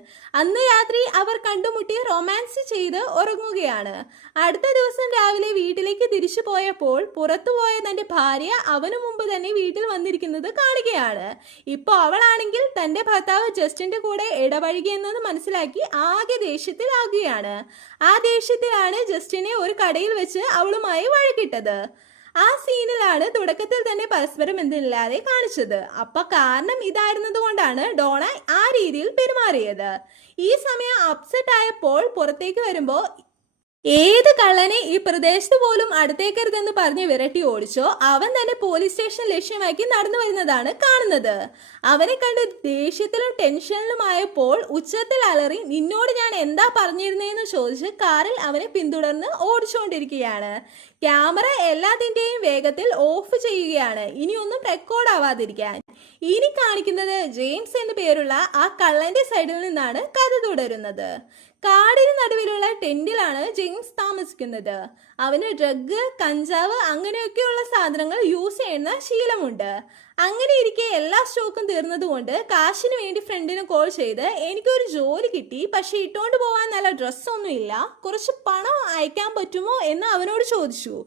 അന്ന് രാത്രി അവർ കണ്ടുമുട്ടി റൊമാൻസ് ചെയ്ത് ഉറങ്ങുകയാണ്. അടുത്ത ദിവസം രാവിലെ വീട്ടിലേക്ക് തിരിച്ചു പോയപ്പോൾ പുറത്തുപോയ തന്റെ ഭാര്യ അവനു മുമ്പ് തന്നെ വീട്ടിൽ വന്നിരിക്കുന്നത് കാണുകയാണ്. ഇപ്പൊ അവളാണെങ്കിൽ തന്റെ ഭർത്താവ് ജസ്റ്റിന്റെ കൂടെ ഇടപഴകിയെന്നത് മനസ്സിലാക്കി ആകെ ദേഷ്യത്തിലാകുകയാണ്. ആ ദേഷ്യത്തിലാണ് ജസ്റ്റിനെ ഒരു കടയിൽ വെച്ച് അവളുമായി വഴക്കിട്ടത്. ആ സീനിലാണ് തുടക്കത്തിൽ തന്നെ പരസ്പരം എന്തില്ലാതെ കാണിച്ചത്. അപ്പൊ കാരണം ഇതായിരുന്നത് കൊണ്ടാണ് ഡോണ ആ രീതിയിൽ പെരുമാറിയത്. ഈ സമയം അപ്സെറ്റ് ആയപ്പോൾ പുറത്തേക്ക് വരുമ്പോൾ ഏത് കള്ളനെ ഈ പ്രദേശത്ത് പോലും അടുത്തേക്കരുതെന്ന് പറഞ്ഞ് വിരട്ടി ഓടിച്ചോ അവൻ തന്നെ പോലീസ് സ്റ്റേഷൻ ലക്ഷ്യമാക്കി നടന്നു വരുന്നതാണ് കാണുന്നത്. അവനെ കണ്ട് ദേഷ്യത്തിലും ടെൻഷനിലുമായപ്പോൾ ഉച്ചത്തിൽ അലറി നിന്നോട് ഞാൻ എന്താ പറഞ്ഞിരുന്നേന്ന് ചോദിച്ച് കാറിൽ അവനെ പിന്തുടർന്ന് ഓടിച്ചുകൊണ്ടിരിക്കുകയാണ്. ക്യാമറ എല്ലാത്തിന്റെയും വേഗത്തിൽ ഓഫ് ചെയ്യുകയാണ്, ഇനിയൊന്നും റെക്കോർഡ് ആവാതിരിക്കാൻ. ഇനി കാണിക്കുന്നത് ജെയിംസ് എന്നു പേരുള്ള ആ കള്ളന്റെ സൈഡിൽ നിന്നാണ് കഥ തുടരുന്നത്. കാടിന് നടുവിലുള്ള ടെന്റിലാണ് ജെയിംസ് താമസിക്കുന്നത്. അവന് ഡ്രഗ്, കഞ്ചാവ് അങ്ങനെയൊക്കെയുള്ള സാധനങ്ങൾ യൂസ് ചെയ്യുന്ന ശീലമുണ്ട്. അങ്ങനെ ഇരിക്കെ എല്ലാ സ്റ്റോക്കും തീർന്നതുകൊണ്ട് കാശിന് വേണ്ടി ഫ്രണ്ടിന് കോൾ ചെയ്ത് എനിക്കൊരു ജോലി കിട്ടി, പക്ഷെ ഇട്ടുകൊണ്ട് പോകാൻ നല്ല ഡ്രസ്സൊന്നും ഇല്ല, കുറച്ച് പണം അയക്കാൻ പറ്റുമോ എന്ന് അവനോട് ചോദിച്ചു.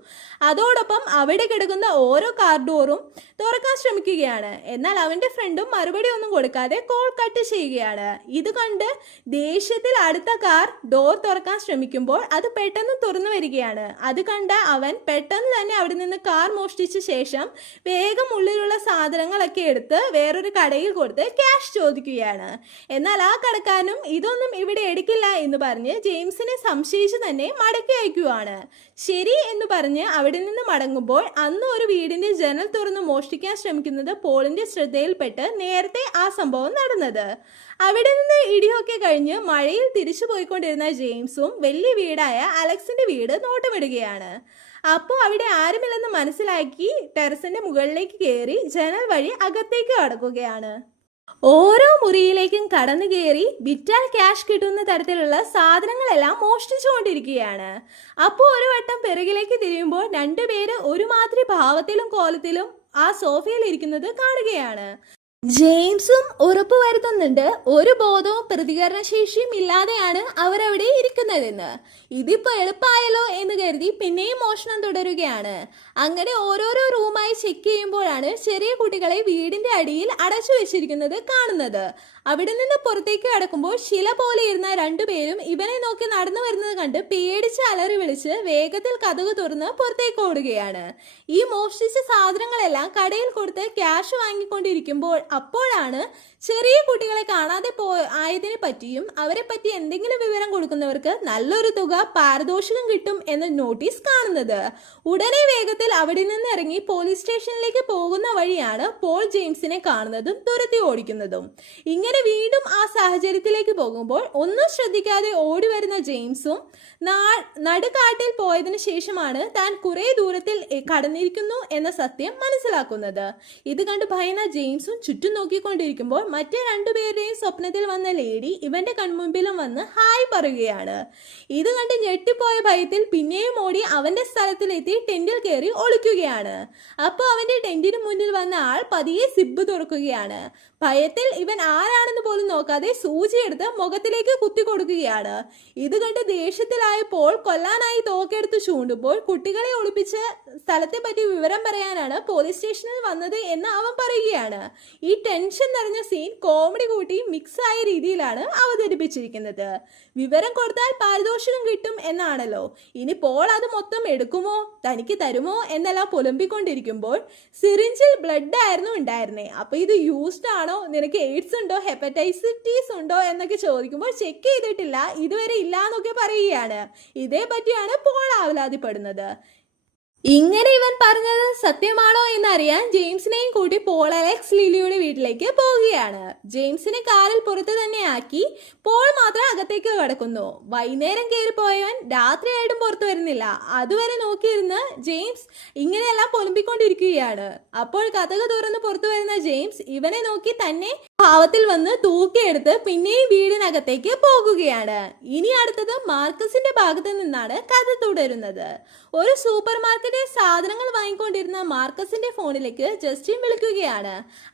അതോടൊപ്പം അവിടെ കിടക്കുന്ന ഓരോ കാർ ഡോറും തുറക്കാൻ ശ്രമിക്കുകയാണ്. എന്നാൽ അവന്റെ ഫ്രണ്ടും മറുപടി ഒന്നും കൊടുക്കാതെ കോൾ കട്ട് ചെയ്യുകയാണ്. ഇത് കണ്ട് ദേഷ്യത്തിൽ അടുത്ത കാർ ഡോർ തുറക്കാൻ ശ്രമിക്കുമ്പോൾ അത് പെട്ടെന്ന് തുറന്നു വരികയാണ്. അത് കണ്ട അവൻ പെട്ടെന്ന് തന്നെ അവിടെ നിന്ന് കാർ മോഷ്ടിച്ച ശേഷം വേഗം ഉള്ളിലുള്ള സാധനങ്ങളൊക്കെ എടുത്ത് വേറൊരു കടയിൽ കൊടുത്ത് ക്യാഷ് ചോദിക്കുകയാണ്. എന്നാൽ ആ കടക്കാരനും ഇതൊന്നും ഇവിടെ എടുക്കില്ല എന്ന് പറഞ്ഞ് ജെയിംസിനെ സംശയിച്ച് തന്നെ മടക്കി അയക്കുകയാണ്. ശരി എന്ന് പറഞ്ഞ് അവിടെ നിന്ന് മടങ്ങുമ്പോൾ അന്ന് ഒരു വീടിന്റെ ജനൽ തുറന്ന് മോഷ്ടിക്കാൻ ശ്രമിക്കുന്നത് പോളിന്റെ ശ്രദ്ധയിൽപ്പെട്ട് നേരത്തെ ആ സംഭവം നടന്നത്. അവിടെ നിന്ന് ഇടിയൊക്കെ കഴിഞ്ഞ് മഴയിൽ തിരിച്ചു പോയിക്കൊണ്ടിരുന്ന ജെയിംസും വലിയ വീടായ അലക്സിന്റെ വീട് നോട്ടമിടുകയാണ്. അപ്പോൾ അവിടെ ആരുമില്ലെന്ന് മനസ്സിലാക്കി ടെറസിന്റെ മുകളിലേക്ക് കയറി ജനൽ വഴി അകത്തേക്ക് കടക്കുകയാണ്. ഓരോ മുറിയിലേക്കും കടന്നു കയറി വിറ്റാൽ ക്യാഷ് കിട്ടുന്ന തരത്തിലുള്ള സാധനങ്ങളെല്ലാം മോഷ്ടിച്ചുകൊണ്ടിരിക്കുകയാണ്. അപ്പോൾ ഒരു വട്ടം പിറകിലേക്ക് തിരിയുമ്പോൾ രണ്ടുപേര് ഒരുമാതിരി ഭാവത്തിലും കോലത്തിലും ആ സോഫയിൽ ഇരിക്കുന്നത് കാണുകയാണ്. ജെയിംസും ഉറപ്പു വരുത്തുന്നുണ്ട് ഒരു ബോധവും പ്രതികരണശേഷിയും ഇല്ലാതെയാണ് അവരവിടെ ഇരിക്കുന്നതെന്ന്. ഇതിപ്പോ എളുപ്പമായല്ലോ എന്ന് കരുതി പിന്നെയും മോഷണം തുടരുകയാണ്. അങ്ങനെ ഓരോരോ റൂമായി ചെക്ക് ചെയ്യുമ്പോഴാണ് ചെറിയ കുട്ടികളെ വീടിന്റെ അടിയിൽ അടച്ചു വെച്ചിരിക്കുന്നത് കാണുന്നത്. അവിടെ നിന്ന് പുറത്തേക്ക് കടക്കുമ്പോൾ ശില പോലെ ഇരുന്ന രണ്ടുപേരും ഇവനെ നോക്കി നടന്നു വരുന്നത് കണ്ട് പേടിച്ച് അലറി വിളിച്ച് വേഗത്തിൽ കതക് തുറന്ന് പുറത്തേക്ക് ഓടുകയാണ്. ഈ മോഷ്ടിച്ച സാധനങ്ങളെല്ലാം കടയിൽ കൊടുത്ത് ക്യാഷ് വാങ്ങിക്കൊണ്ടിരിക്കുമ്പോൾ അപ്പോഴാണ് ചെറിയ കുട്ടികളെ കാണാതെ ആയതിനെ പറ്റിയും അവരെ പറ്റി എന്തെങ്കിലും വിവരം കൊടുക്കുന്നവർക്ക് നല്ലൊരു തുക പാരിതോഷികം കിട്ടും എന്ന നോട്ടീസ് കാണുന്നത്. ഉടനെ വേഗത്തിൽ അവിടെ നിന്ന് ഇറങ്ങി പോലീസ് സ്റ്റേഷനിലേക്ക് പോകുന്ന വഴിയാണ് പോൾ ജെയിംസിനെ കാണുന്നതും തുരത്തി ഓടിക്കുന്നതും. ഇങ്ങനെ വീണ്ടും ആ സാഹചര്യത്തിലേക്ക് പോകുമ്പോൾ ഒന്നും ശ്രദ്ധിക്കാതെ ഓടി വരുന്ന ജെയിംസും നടുകാട്ടിൽ പോയതിനു ശേഷമാണ് താൻ കുറെ ദൂരത്തിൽ കടന്നിരിക്കുന്നു എന്ന സത്യം മനസ്സിലാക്കുന്നത്. ഇത് കണ്ട് ഭയന്ന ജെയിംസും ചുറ്റും നോക്കിക്കൊണ്ടിരിക്കുമ്പോൾ മറ്റേ രണ്ടുപേരുടെയും സ്വപ്നത്തിൽ വന്ന ലേഡി ഇവന്റെ കൺമുമ്പിലും വന്ന് ഹായ് പറയുകയാണ്. ഇത് കണ്ട് ഞെട്ടിപ്പോയ ഭയത്തിൽ പിന്നെയും ഓടി അവന്റെ സ്ഥലത്തിലെത്തി ടെന്റിൽ കയറി ഒളിക്കുകയാണ്. അപ്പോൾ അവന്റെ ടെന്റിന് മുന്നിൽ വന്ന ആൾ പതിയെ സിബ് തുറക്കുകയാണ്. ഭയത്തിൽ ഇവൻ ആരാണെന്ന് പോലും നോക്കാതെ സൂചിയെടുത്ത് മുഖത്തിലേക്ക് കുത്തി കൊടുക്കുകയാണ്. ഇത് കണ്ട് ദേഷ്യത്തിലായപ്പോൾ കൊല്ലാനായി തോക്കെടുത്ത് ചൂണ്ടുമ്പോൾ കുട്ടികളെ ഒളിപ്പിച്ച സ്ഥലത്തെ പറ്റി വിവരം പറയാനാണ് പോലീസ് സ്റ്റേഷനിൽ വന്നത് എന്ന് അവൻ പറയുകയാണ്. ഈ ടെൻഷൻ നിറഞ്ഞ സീൻ കോമഡി കൂട്ടി മിക്സ് ആയ രീതിയിലാണ് അവതരിപ്പിച്ചിരിക്കുന്നത്. വിവരം കൊടുത്താൽ പാരിതോഷികം കിട്ടും എന്നാണല്ലോ, ഇനി പോൾ അത് മൊത്തം എടുക്കുമോ തനിക്ക് തരുമോ എന്നെല്ലാം പുലമ്പിക്കൊണ്ടിരിക്കുമ്പോൾ സിറിഞ്ചിൽ ബ്ലഡ് ആയിരുന്നു ഉണ്ടായിരുന്നേ, അപ്പൊ ഇത് യൂസ്ഡ് ആണോ, നിനക്ക് എയ്ഡ്സ് ഉണ്ടോ, ഹെപ്പറ്റൈറ്റിസ് ഉണ്ടോ എന്നൊക്കെ ചോദിക്കുമ്പോൾ ചെക്ക് ചെയ്തിട്ടില്ല, ഇതുവരെ ഇല്ല എന്നൊക്കെ പറയുകയാണ്. ഇതേ പറ്റിയാണ് പോൾ ആവലാതിപ്പെടുന്നത്. ഇങ്ങനെ ഇവൻ പറഞ്ഞത് സത്യമാണോ എന്നറിയാൻ ജെയിംസിനെയും കൂട്ടി പോൾ അലക്സ് ലിലിയുടെ വീട്ടിലേക്ക് പോവുകയാണ്. ജെയിംസിനെ കാറിൽ പുറത്ത് തന്നെ ആക്കി പോൾ മാത്രം അകത്തേക്ക് കടക്കുന്നു. വൈകുന്നേരം കയറി പോയവൻ രാത്രിയായിട്ടും പുറത്തു വരുന്നില്ല. അതുവരെ നോക്കിയിരുന്ന് ജെയിംസ് ഇങ്ങനെയെല്ലാം പൊലിമ്പിക്കൊണ്ടിരിക്കുകയാണ്. അപ്പോൾ കതക് തുറന്ന് പുറത്തു വരുന്ന ജെയിംസ് ഇവനെ നോക്കി തന്നെ ഭാവത്തിൽ വന്ന് തൂക്കിയെടുത്ത് പിന്നെയും വീടിനകത്തേക്ക് പോകുകയാണ്. ഇനി അടുത്തത് മാർക്കസിന്റെ ഭാഗത്ത് നിന്നാണ് കഥ തുടരുന്നത്. ഒരു സൂപ്പർ മാർക്കറ്റിൽ സാധനങ്ങൾ വാങ്ങിക്കൊണ്ടിരുന്ന മാർക്കസിന്റെ ഫോണിലേക്ക് ജസ്റ്റിൻ വിളിക്കുകയാണ്.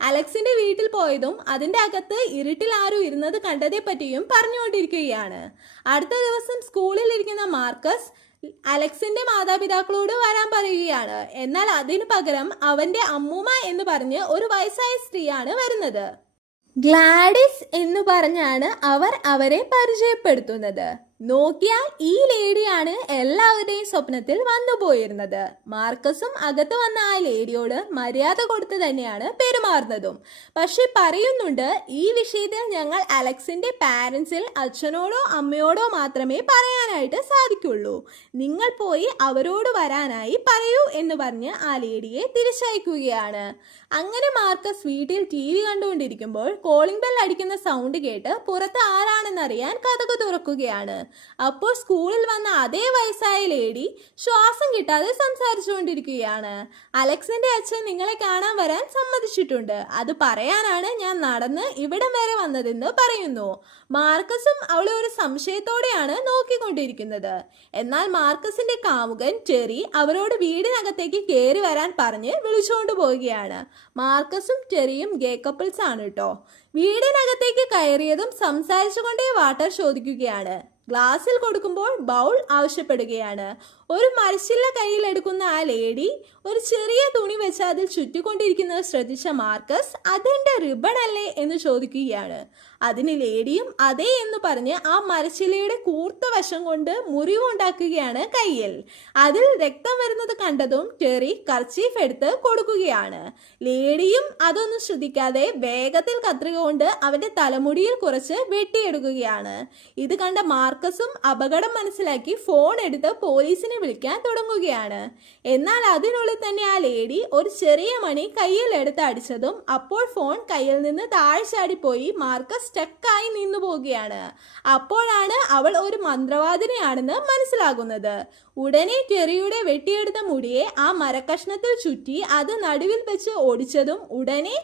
അലക്സിന്റെ വീട്ടിൽ പോയതും അതിന്റെ അകത്ത് ഇരുട്ടിൽ ആരും ഇരുന്നത് കണ്ടതേ പറ്റിയും പറഞ്ഞുകൊണ്ടിരിക്കുകയാണ്. അടുത്ത ദിവസം സ്കൂളിൽ ഇരിക്കുന്ന മാർക്കസ് അലക്സിന്റെ മാതാപിതാക്കളോട് വരാൻ പറയുകയാണ്. എന്നാൽ അതിനു പകരം അവന്റെ അമ്മൂമ്മ എന്ന് പറഞ്ഞ് ഒരു വയസ്സായ സ്ത്രീയാണ് വരുന്നത്. ഗ്ലാഡിസ് എന്ന് പറഞ്ഞാണ് അവർ അവരെ പരിചയപ്പെടുത്തുന്നത്. നോക്കിയാൽ ഈ ലേഡിയാണ് എല്ലാവരുടെയും സ്വപ്നത്തിൽ വന്നുപോയിരുന്നത്. മാർക്കസും അകത്ത് വന്ന ആ ലേഡിയോട് മര്യാദ കൊടുത്ത് തന്നെയാണ് പെരുമാറുന്നതും. പക്ഷെ പറയുന്നുണ്ട്, ഈ വിഷയത്തിൽ ഞങ്ങൾ അലക്സിന്റെ പാരൻസിൽ അച്ഛനോടോ അമ്മയോടോ മാത്രമേ പറയാനായിട്ട് സാധിക്കുള്ളൂ. നിങ്ങൾ പോയി അവരോട് വരാനായി പറയൂ എന്ന് പറഞ്ഞ് ആ ലേഡിയെ തിരിച്ചയക്കുകയാണ്. അങ്ങനെ മാർക്കസ് വീട്ടിൽ TV കണ്ടുകൊണ്ടിരിക്കുമ്പോൾ കോളിംഗ് ബെൽ അടിക്കുന്ന സൗണ്ട് കേട്ട് പുറത്ത് ആരാണെന്നറിയാൻ കതക് തുറക്കുകയാണ്. അപ്പോൾ സ്കൂളിൽ വന്ന അതേ വയസ്സായ ലേഡി ശ്വാസം കിട്ടാതെ സംസാരിച്ചുകൊണ്ടിരിക്കുകയാണ്. അലക്സിന്റെ അച്ഛൻ നിങ്ങളെ കാണാൻ വരാൻ സമ്മതിച്ചിട്ടുണ്ട്. അത് പറയാനാണ് ഞാൻ നടന്ന് ഇവിടം വരെ വന്നതെന്ന് പറയുന്നു. മാർക്കസും അവളെ ഒരു സംശയത്തോടെയാണ് നോക്കിക്കൊണ്ടിരിക്കുന്നത്. എന്നാൽ മാർക്കസിന്റെ കാമുകൻ ടെറി അവരോട് വീടിനകത്തേക്ക് കയറി വരാൻ പറഞ്ഞ് വിളിച്ചുകൊണ്ട് പോവുകയാണ്. മാർക്കസും ടെറിയും ഗേ കപ്പിൾസ് ആണ് കേട്ടോ. വീടിനകത്തേക്ക് കയറിയതും സംസാരിച്ചുകൊണ്ടേ വാട്ടർ ചോദിക്കുകയാണ്. ഗ്ലാസ്സിൽ കൊടുക്കുമ്പോൾ ബൗൾ ആവശ്യപ്പെടുകയാണ്. ഒരു മരച്ചില്ല കയ്യിലെടുക്കുന്ന ആ ലേഡി ഒരു ചെറിയ തുണി വെച്ച് അതിൽ ചുറ്റിക്കൊണ്ടിരിക്കുന്നത് ശ്രദ്ധിച്ച മാർക്കസ് അതെന്റെ റിബൺ അല്ലേ എന്ന് ചോദിക്കുകയാണ്. അതിന് ലേഡിയും അതേ എന്ന് പറഞ്ഞ് ആ മരച്ചില്ലയുടെ കൂർത്ത വശം കൊണ്ട് മുറിവുണ്ടാക്കുകയാണ് കയ്യിൽ. അതിൽ രക്തം വരുന്നത് കണ്ടതും ടെറി കർച്ചീഫ് എടുത്ത് കൊടുക്കുകയാണ്. ലേഡിയും അതൊന്നും ശ്രദ്ധിക്കാതെ വേഗത്തിൽ കത്രിക കൊണ്ട് അവന്റെ തലമുടിയിൽ കുറച്ച് വെട്ടിയെടുക്കുകയാണ്. ഇത് കണ്ട മാർക്കസും അപകടം മനസ്സിലാക്കി ഫോൺ എടുത്ത് പോലീസിനെ വിളിക്കാൻ തുടങ്ങുകയാണ്. എന്നാൽ അതിനുള്ളിൽ തന്നെ ആ ലേഡി ഒരു ചെറിയ മണി കയ്യിൽ എടുത്ത് അടിച്ചതും അപ്പോൾ ഫോൺ കയ്യിൽ നിന്ന് താഴെ ചാടിപ്പോയി മാർക്കസ് സ്റ്റക്കായി നിന്നു പോവുകയാണ്. അപ്പോഴാണ് അവൾ ഒരു മന്ത്രവാദിനിയാണെന്ന് മനസ്സിലാകുന്നത്. ഉടനെ ടെറിയുടെ വെട്ടിയെടുത്ത മുടിയെ ആ മരക്കഷ്ണത്തിൽ ചുറ്റി അത് നടുവിൽ വെച്ച് ഓടിച്ചതും ഉടനെ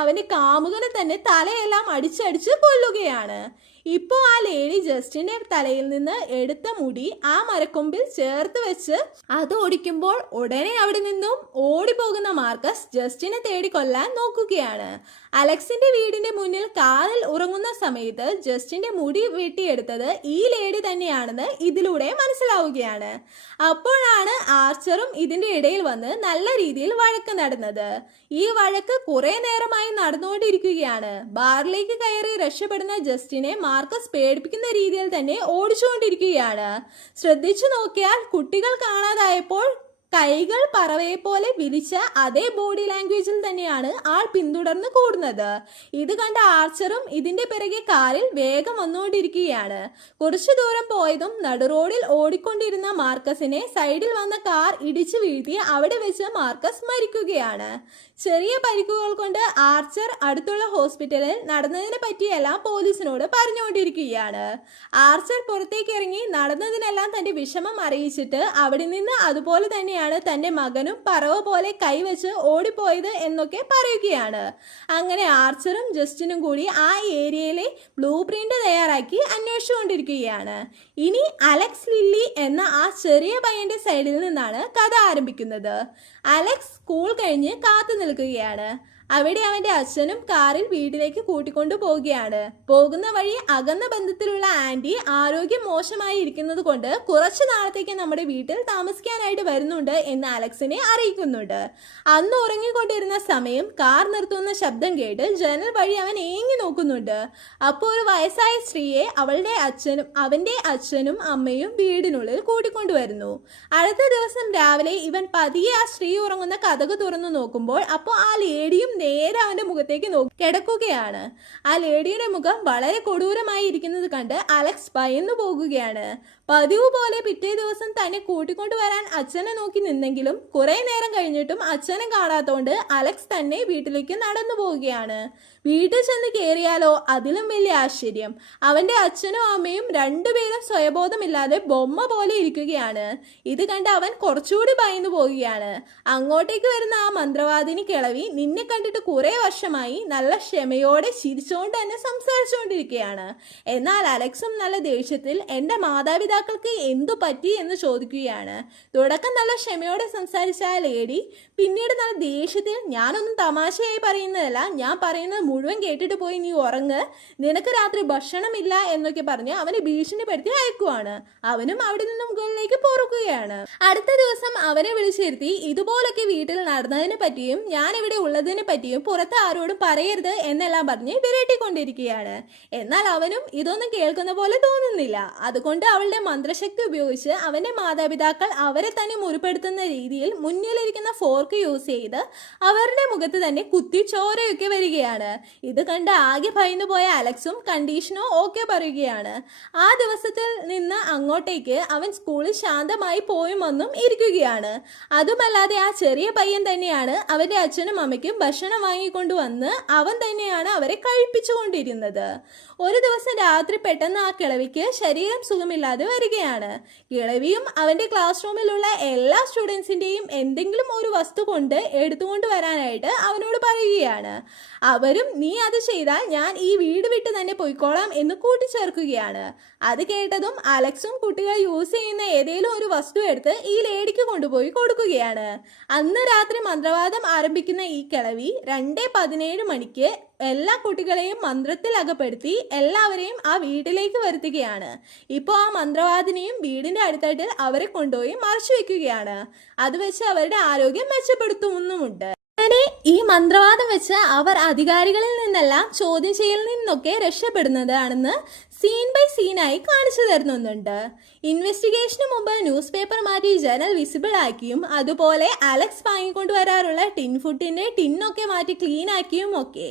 അവന്റെ കാമുകനെ തന്നെ തലയെല്ലാം അടിച്ചടിച്ച് കൊല്ലുകയാണ്. ഇപ്പോൾ ആ ലേഡി ജസ്റ്റിന്റെ തലയിൽ നിന്ന് എടുത്ത മുടി ആ മരക്കൊമ്പിൽ ചേർത്ത് വെച്ച് അത് ഓടിക്കുമ്പോൾ ഉടനെ അവിടെ നിന്നും ഓടിപ്പോകുന്ന മാർക്കസ് ജസ്റ്റിനെ തേടി കൊല്ലാൻ നോക്കുകയാണ്. അലക്സിന്റെ വീടിന്റെ മുന്നിൽ കാറിൽ ഉറങ്ങുന്ന സമയത്ത് ജസ്റ്റിന്റെ മുടി വെട്ടിയെടുത്തത് ഈ ലേഡി തന്നെയാണെന്ന് ഇതിലൂടെ മനസ്സിലാവുകയാണ്. അപ്പോഴാണ് ആർച്ചറും ഇതിന്റെ ഇടയിൽ വന്ന് നല്ല രീതിയിൽ വഴക്ക് നടന്നത്. ഈ വഴക്ക് കുറെ നേരമായി നടന്നുകൊണ്ടിരിക്കുകയാണ്. ബാറിലേക്ക് കയറി രക്ഷപ്പെടുന്ന ജസ്റ്റിനെ മാർക്കസ് പേടിപ്പിക്കുന്ന രീതിയിൽ തന്നെ ഓടിച്ചുകൊണ്ടിരിക്കുകയാണ്. ശ്രദ്ധിച്ചു നോക്കിയാൽ കുട്ടികൾ കാണാതായപ്പോൾ കൈകൾ പറവയെ പോലെ വിരിച്ച അതേ ബോഡി ലാംഗ്വേജിൽ തന്നെയാണ് ആൾ പിന്തുടർന്ന് കൂടുന്നത്. ഇത് കണ്ട ആർച്ചറും ഇതിന്റെ പിറകെ കാറിൽ വേഗം വന്നുകൊണ്ടിരിക്കുകയാണ്. കുറച്ചു ദൂരം പോയതും നടുറോഡിൽ ഓടിക്കൊണ്ടിരുന്ന മാർക്കസിനെ സൈഡിൽ വന്ന കാർ ഇടിച്ചു വീഴ്ത്തി അവിടെ വെച്ച് മാർക്കസ് മരിക്കുകയാണ്. ചെറിയ പരിക്കുകൾ കൊണ്ട് ആർച്ചർ അടുത്തുള്ള ഹോസ്പിറ്റലിൽ നടന്നതിനെ പറ്റിയെല്ലാം പോലീസിനോട് പറഞ്ഞുകൊണ്ടിരിക്കുകയാണ്. ആർച്ചർ പുറത്തേക്ക് ഇറങ്ങി നടന്നതിനെല്ലാം തന്റെ വിഷമം അറിയിച്ചിട്ട് അവിടെ നിന്ന് അതുപോലെ തന്നെ തന്റെ മകനും പറവ പോലെ കൈവച്ച് ഓടിപ്പോയത് എന്നൊക്കെ പറയുകയാണ്. അങ്ങനെ ആർച്ചറും ജസ്റ്റിനും കൂടി ആ ഏരിയയിലെ ബ്ലൂ പ്രിന്റ് തയ്യാറാക്കി അന്വേഷിച്ചുകൊണ്ടിരിക്കുകയാണ്. ഇനി അലക്സ് ലില്ലി എന്ന ആ ചെറിയ പയ്യന്റെ സൈഡിൽ നിന്നാണ് കഥ ആരംഭിക്കുന്നത്. അലക്സ് സ്കൂൾ കഴിഞ്ഞ് കാത്തു നിൽക്കുകയാണ്. അവിടെ അവന്റെ അച്ഛനും കാറിൽ വീട്ടിലേക്ക് കൂട്ടിക്കൊണ്ടു പോവുകയാണ്. പോകുന്ന വഴി അകന്ന ബന്ധത്തിലുള്ള ആന്റി ആരോഗ്യം മോശമായി ഇരിക്കുന്നത് കൊണ്ട് കുറച്ചു നാളത്തേക്ക് നമ്മുടെ വീട്ടിൽ താമസിക്കാനായിട്ട് വരുന്നുണ്ട് എന്ന് അലക്സിനെ അറിയിക്കുന്നുണ്ട്. അന്ന് ഉറങ്ങിക്കൊണ്ടിരുന്ന സമയം കാർ നിർത്തുന്ന ശബ്ദം കേട്ട് ജനൽ വഴി അവൻ ഏങ്ങി നോക്കുന്നുണ്ട്. അപ്പോൾ ഒരു വയസ്സായ സ്ത്രീയെ അവന്റെ അച്ഛനും അമ്മയും വീടിനുള്ളിൽ കൂട്ടിക്കൊണ്ടുവരുന്നു. അടുത്ത ദിവസം രാവിലെ ഇവൻ പതിയെ ആ സ്ത്രീ ഉറങ്ങുന്ന കതക് തുറന്നു നോക്കുമ്പോൾ അപ്പോൾ ആ ലേഡിയും നേരെ അവന്റെ മുഖത്തേക്ക് നോക്കി കിടക്കുകയാണ്. ആ ലേഡിയുടെ മുഖം വളരെ കൊടൂരമായി ഇരിക്കുന്നത് കണ്ട് അലക്സ് ഭയന്നു പോകുകയാണ്. പതിവ് പോലെ പിറ്റേ ദിവസം തന്നെ കൂട്ടിക്കൊണ്ടുവരാൻ അച്ഛനെ നോക്കി നിന്നെങ്കിലും കുറെ നേരം കഴിഞ്ഞിട്ടും അച്ഛനെ കാണാത്തോണ്ട് അലക്സ് തന്നെ വീട്ടിലേക്ക് നടന്നു പോവുകയാണ്. വീട്ടിൽ ചെന്ന് കയറിയാലോ അതിലും വലിയ ആശ്ചര്യം. അവന്റെ അച്ഛനും അമ്മയും രണ്ടുപേരും സ്വയബോധമില്ലാതെ ബൊമ്മ പോലെ ഇരിക്കുകയാണ്. ഇത് കണ്ട് അവൻ കുറച്ചുകൂടി ഭയന്നു പോവുകയാണ്. അങ്ങോട്ടേക്ക് വരുന്ന ആ മന്ത്രവാദിനി കിളവി നിന്നെ കണ്ടിട്ട് കുറെ വർഷമായി നല്ല ക്ഷമയോടെ ചിരിച്ചുകൊണ്ട് തന്നെ സംസാരിച്ചുകൊണ്ടിരിക്കുകയാണ്. എന്നാൽ അലക്സും നല്ല ദേഷ്യത്തിൽ എന്റെ മാതാപിതാക്കൾക്ക് എന്തു പറ്റി എന്ന് ചോദിക്കുകയാണ്. തുടക്കം നല്ല ക്ഷമയോടെ സംസാരിച്ച ആ ലേഡി പിന്നീട് നല്ല ദേഷ്യത്തിൽ ഞാനൊന്നും തമാശയായി പറയുന്നതല്ല, ഞാൻ പറയുന്നത് മുഴുവൻ കേട്ടിട്ട് പോയി നീ ഉറങ്ങ്, നിനക്ക് രാത്രി ഭക്ഷണമില്ല എന്നൊക്കെ പറഞ്ഞ് അവനെ ഭീഷണിപ്പെടുത്തി അയക്കുവാണ്. അവനും അവിടെ നിന്ന് മുകളിലേക്ക് പൊറുക്കുകയാണ്. അടുത്ത ദിവസം അവനെ വിളിച്ചിരുത്തി ഇതുപോലൊക്കെ വീട്ടിൽ നടന്നതിനെ പറ്റിയും ഞാൻ ഇവിടെ ഉള്ളതിനെ പറ്റിയും പുറത്ത് ആരോടും പറയരുത് എന്നെല്ലാം പറഞ്ഞ് വിരട്ടിക്കൊണ്ടിരിക്കുകയാണ്. എന്നാൽ അവനും ഇതൊന്നും കേൾക്കുന്ന പോലെ തോന്നുന്നില്ല. അതുകൊണ്ട് അവളുടെ മന്ത്രശക്തി ഉപയോഗിച്ച് അവന്റെ മാതാപിതാക്കൾ അവരെ തന്നെ മുറിപ്പെടുത്തുന്ന രീതിയിൽ മുന്നിലിരിക്കുന്ന ഫോർക്ക് യൂസ് ചെയ്ത് അവരുടെ മുഖത്ത് തന്നെ കുത്തി ചോരയൊക്കെ വരികയാണ്. ഇത് കണ്ട് ആകെ ഭയന്നു പോയ അലക്സും കണ്ടീഷനോ ഓക്കെ പറയുകയാണ്. ആ ദിവസത്തിൽ നിന്ന് അങ്ങോട്ടേക്ക് അവൻ സ്കൂളിൽ ശാന്തമായി പോയും വന്നും ഇരിക്കുകയാണ്. അതുമല്ലാതെ ആ ചെറിയ പയ്യൻ തന്നെയാണ് അവന്റെ അച്ഛനും അമ്മയ്ക്കും ഭക്ഷണം വാങ്ങിക്കൊണ്ടുവന്ന് അവൻ തന്നെയാണ് അവരെ കഴിപ്പിച്ചുകൊണ്ടിരുന്നത്. ഒരു ദിവസം രാത്രി പെട്ടെന്ന് ആ കിളവിക്ക് ശരീരം സുഖമില്ലാതെ വരികയാണ്. കിളവിയും അവന്റെ ക്ലാസ് റൂമിലുള്ള എല്ലാ സ്റ്റുഡൻസിന്റെയും എന്തെങ്കിലും ഒരു വസ്തു കൊണ്ട് എടുത്തുകൊണ്ട് വരാനായിട്ട് അവനോട് പറയുകയാണ്. അവരും നീ അത് ചെയ്താൽ ഞാൻ ഈ വീട് വിട്ട് തന്നെ പോയിക്കോളാം എന്ന് കൂട്ടിച്ചേർക്കുകയാണ്. അത് കേട്ടതും അലക്സും കുട്ടികൾ യൂസ് ചെയ്യുന്ന ഏതെങ്കിലും ഒരു വസ്തു എടുത്ത് ഈ ലേഡിക്ക് കൊണ്ടുപോയി കൊടുക്കുകയാണ്. അന്ന് രാത്രി മന്ത്രവാദം ആരംഭിക്കുന്ന ഈ കിളവി 2:17 മണിക്ക് എല്ലാ കുട്ടികളെയും മന്ത്രത്തിൽ അകപ്പെടുത്തി എല്ലാവരെയും ആ വീട്ടിലേക്ക് വരുത്തുകയാണ്. ഇപ്പോൾ ആ മന്ത്രവാദിനെയും വീടിന്റെ അടുത്തായിട്ട് അവരെ കൊണ്ടുപോയി മറച്ചു വെക്കുകയാണ്. അത് വെച്ച് അവരുടെ ആരോഗ്യം മെച്ചപ്പെടുത്തുന്നുമുണ്ട്. അങ്ങനെ ഈ മന്ത്രവാദം വെച്ച് അവർ അധികാരികളിൽ നിന്നെല്ലാം ചോദ്യം ചെയ്യലിൽ നിന്നൊക്കെ രക്ഷപ്പെടുന്നതാണെന്ന് സീൻ ബൈ സീനായി കാണിച്ചു തരുന്നുണ്ട്. ഇൻവെസ്റ്റിഗേഷന് മുമ്പ് ന്യൂസ് പേപ്പർ മാറ്റി ജനൽ വിസിബിൾ ആക്കിയും അതുപോലെ അലക്സ് വാങ്ങിക്കൊണ്ടുവരാറുള്ള ടിൻ ഫുഡിന്റെ ടിന്നൊക്കെ മാറ്റി ക്ലീൻ ആക്കിയും ഒക്കെ.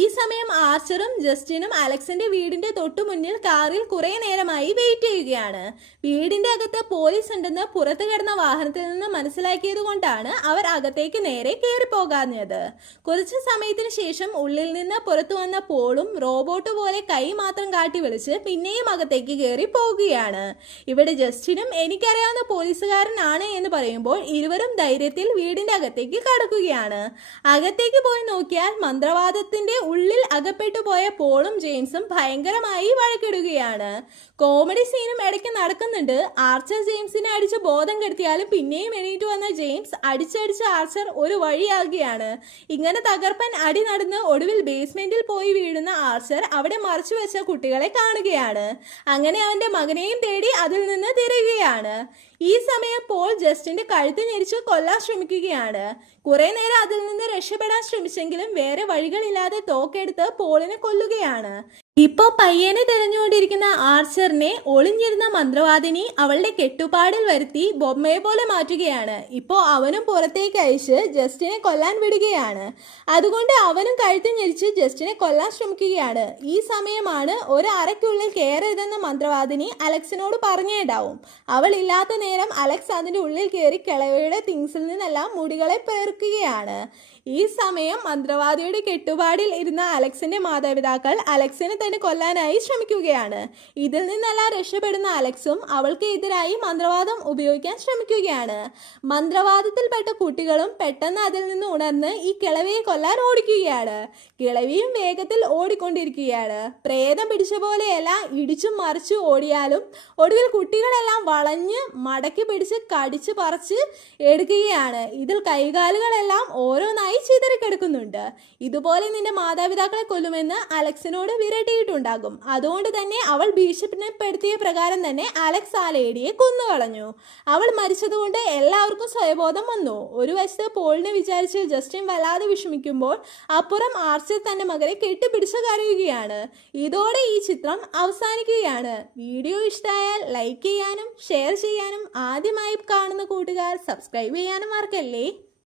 ഈ സമയം ആർച്ചറും ജസ്റ്റിനും അലക്സിന്റെ വീടിന്റെ തൊട്ടു മുന്നിൽ കാറിൽ കുറെ നേരമായി വെയിറ്റ് ചെയ്യുകയാണ്. വീടിന്റെ അകത്ത് പോലീസ് ഉണ്ടെന്ന് പുറത്തു കിടന്ന വാഹനത്തിൽ നിന്ന് മനസ്സിലാക്കിയത് കൊണ്ടാണ് അവർ അകത്തേക്ക് നേരെ കയറി പോകാഞ്ഞത്. കുറച്ചു സമയത്തിന് ശേഷം ഉള്ളിൽ നിന്ന് പുറത്തു വന്ന പോളും റോബോട്ട് പോലെ കൈ മാത്രം കാട്ടി വിളിച്ച് പിന്നെയും അകത്തേക്ക് കയറി പോകുകയാണ്. ഇവിടെ ജസ്റ്റിനും എനിക്കറിയാവുന്ന പോലീസുകാരനാണ് എന്ന് പറയുമ്പോൾ ഇരുവരും ധൈര്യത്തിൽ വീടിന്റെ അകത്തേക്ക് കടക്കുകയാണ്. അകത്തേക്ക് പോയി നോക്കിയാൽ മന്ത്രവാദത്തിന്റെ ഉള്ളിൽ അകപ്പെട്ടു പോയ പോളും ജെയിംസും ഭയങ്കരമായി വഴക്കിടുകയാണ്. കോമഡി സീനും ഇടയ്ക്ക് നടക്കുന്നുണ്ട്. ആർച്ചർ ജെയിംസിനെ അടിച്ച് ബോധം കെടുത്തിയാലും പിന്നെയും എണീറ്റ് വന്ന ജെയിംസ് അടിച്ചടിച്ച് ആർച്ചർ ഒരു വഴിയാകുകയാണ്. ഇങ്ങനെ തകർപ്പൻ അടി നടന്ന് ഒടുവിൽ ബേസ്മെന്റിൽ പോയി വീഴുന്ന ആർച്ചർ അവിടെ മറച്ചു വെച്ച കുട്ടികളെ കാണുകയാണ്. അങ്ങനെ അവന്റെ മകനെയും തേടി അതിൽ നിന്ന് തിരയുകയാണ്. ഈ സമയം പോൾ ജസ്റ്റിന്റെ കഴുത്ത് ഞെരിച്ച് കൊല്ലാൻ ശ്രമിക്കുകയാണ്. കുറെ നേരം അതിൽ നിന്ന് രക്ഷപ്പെടാൻ ശ്രമിച്ചെങ്കിലും വേറെ വഴികളില്ലാതെ തോക്കെടുത്ത് പോളിനെ കൊല്ലുകയാണ്. ഇപ്പോ പയ്യനെ തെരഞ്ഞുകൊണ്ടിരിക്കുന്ന ആർച്ചറിനെ ഒളിഞ്ഞിരുന്ന മന്ത്രവാദിനി അവളുടെ കെട്ടുപാടിൽ വരുത്തി ബൊമ്മയെ പോലെ മാറ്റുകയാണ്. ഇപ്പോ അവനും പുറത്തേക്ക് അയച്ച് ജസ്റ്റിനെ കൊല്ലാൻ വിടുകയാണ്. അതുകൊണ്ട് അവനും കഴുത്ത് ഞെരിച്ച് ജസ്റ്റിനെ കൊല്ലാൻ ശ്രമിക്കുകയാണ്. ഈ സമയമാണ് ഒരു അറയ്ക്കുള്ളിൽ കയറരുതെന്ന മന്ത്രവാദിനി അലക്സിനോട് പറഞ്ഞേണ്ടാവും. അവൾ ഇല്ലാത്ത നേരം അലക്സ് അതിന്റെ ഉള്ളിൽ കയറി കിളവയുടെ തിങ്സിൽ നിന്നെല്ലാം മുടികളെ പേർക്കുകയാണ്. ഈ സമയം മന്ത്രവാദിയുടെ കെട്ടുപാടിൽ ഇരുന്ന അലക്സിന്റെ മാതാപിതാക്കൾ അലക്സിനെ തന്നെ കൊല്ലാനായി ശ്രമിക്കുകയാണ്. ഇതിൽ നിന്നെല്ലാം രക്ഷപ്പെടുന്ന അലക്സും അവൾക്ക് എതിരായി മന്ത്രവാദം ഉപയോഗിക്കാൻ ശ്രമിക്കുകയാണ്. മന്ത്രവാദത്തിൽപ്പെട്ട കുട്ടികളും പെട്ടെന്ന് അതിൽ നിന്ന് ഉണർന്ന് ഈ കിളവിയെ കൊല്ലാൻ ഓടിക്കുകയാണ്. കിളവിയും വേഗത്തിൽ ഓടിക്കൊണ്ടിരിക്കുകയാണ്. പ്രേതം പിടിച്ച പോലെയല്ല ഇടിച്ചും മറിച്ചു ഓടിയാലും ഒടുവിൽ കുട്ടികളെല്ലാം വളഞ്ഞ് മടക്കി പിടിച്ച് കടിച്ച് പറിച്ച് എടുക്കുകയാണ്. ഇതിൽ കൈകാലുകളെല്ലാം ഓരോന്നായി ചിതറിക്കിടക്കുന്നുണ്ട്. ഇതുപോലെ നിന്റെ മാതാപിതാക്കളെ കൊല്ലുമെന്ന് അലക്സിനോട് വിരട്ടിയിട്ടുണ്ടാകും. അതുകൊണ്ട് തന്നെ അവൾ ഭീഷണിപ്പെടുത്തിയ പ്രകാരം തന്നെ അലക്സ് ആ ലേഡിയെ കൊന്നുകളഞ്ഞു. അവൾ മരിച്ചതുകൊണ്ട് എല്ലാവർക്കും സ്വയബോധം വന്നു. ഒരു വശത്ത് പോളിനെ വിചാരിച്ച് ജസ്റ്റിൻ വല്ലാതെ വിഷമിക്കുമ്പോൾ അപ്പുറം ആർച്ചർ തന്റെ മകനെ കെട്ടിപ്പിടിച്ച് കരയുകയാണ്. ഇതോടെ ഈ ചിത്രം അവസാനിക്കുകയാണ്. വീഡിയോ ഇഷ്ടമായാൽ ലൈക്ക് ചെയ്യാനും ഷെയർ ചെയ്യാനും ആദ്യമായി കാണുന്ന കൂട്ടുകാർ സബ്സ്ക്രൈബ് ചെയ്യാനും മറക്കല്ലേ.